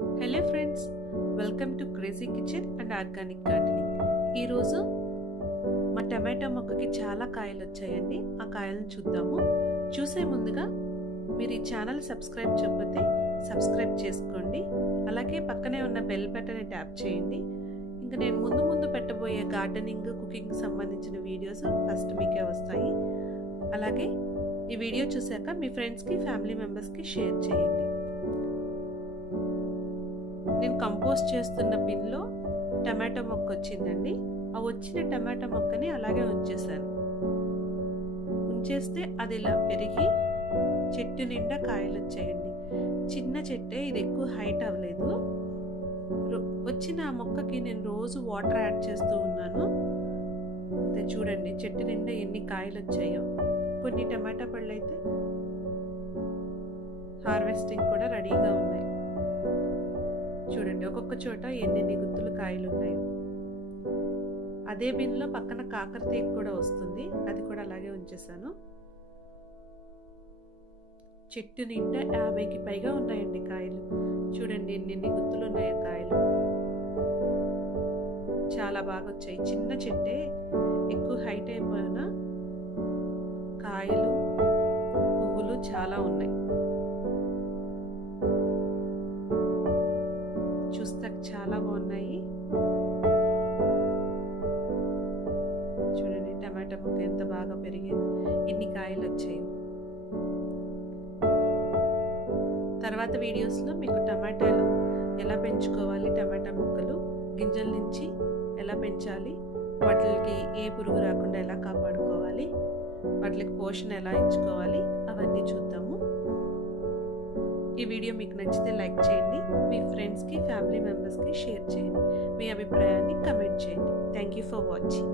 Hello friends, welcome to crazy kitchen and organic gardening. ఈరోజు మా tomato మొక్కకి చాలా కాయలు వచ్చాయండి. ఆ కాయలను చూద్దాము. చూసే ముందుగా మీరు ఈ ఛానల్ సబ్స్క్రైబ్ చేయకపోతే సబ్స్క్రైబ్ చేసుకోండి. అలాగే పక్కనే ఉన్న బెల్ బటన్ని ట్యాప్ చేయండి. ఇంకా నేను ముందు పెట్టబోయే గార్డెనింగ్, కుకింగ్ సంబంధించిన వీడియోస్ ఫస్ట్ మీకే వస్తాయి. అలాగే ఈ వీడియో చూశాక మీ ఫ్రెండ్స్కి, ఫ్యామిలీ మెంబర్స్కి షేర్ చేయండి. నేను కంపోస్ట్ చేస్తున్న పిన్లో టమాటో మొక్క వచ్చిందండి. ఆ వచ్చిన టమాటో మొక్కని అలాగే ఉంచేస్తే అది ఇలా పెరిగి చెట్టు నిండా కాయలు వచ్చాయండి. చిన్న చెట్టే, ఇది ఎక్కువ హైట్ అవ్వలేదు. వచ్చిన ఆ మొక్కకి నేను రోజు వాటర్ యాడ్ చేస్తూ ఉన్నాను. అంతే, చూడండి చెట్టు నిండా ఎన్ని కాయలు వచ్చాయో. కొన్ని టమాటా పళ్ళు అయితే హార్వెస్టింగ్ కూడా రెడీగా ఉన్నాయి. చూడండి ఒక్కొక్క చోట ఎన్ని గుత్తులు కాయలు ఉన్నాయో. అదే బిన్లో పక్కన కాకరతీగ కూడా వస్తుంది, అది కూడా అలాగే ఉంచేసాను. చెట్టు నిండా 50కి పైగా ఉన్నాయండి కాయలు. చూడండి ఎన్ని గుత్తులు ఉన్నాయో కాయలు. చాలా బాగా వచ్చాయి. చిన్న చెట్టే, ఎక్కువ హైట్ అయిపోయినా కాయలు, పువ్వులు చాలా ఉన్నాయి. చూస్తే చాలా బాగున్నాయి. చూడండి టమాటా మొక్క ఎంత బాగా పెరిగింది, ఎన్ని కాయలు వచ్చాయి. తర్వాత వీడియోస్లో మీకు టమాటాలు ఎలా పెంచుకోవాలి, టమాటా మొక్కలు గింజల నుంచి ఎలా పెంచాలి, వాటికి ఏ పురుగు రాకుండా ఎలా కాపాడుకోవాలి, వాటికి పోషణ ఎలా ఇచ్చుకోవాలి, అవన్నీ చూద్దాము. ఈ వీడియో మీకు నచ్చితే లైక్ చేయండి, మీ ఫ్రెండ్స్కి, ఫ్యామిలీ మెంబర్స్కి షేర్ చేయండి. మీ అభిప్రాయాన్ని కమెంట్ చేయండి. Thank you for watching.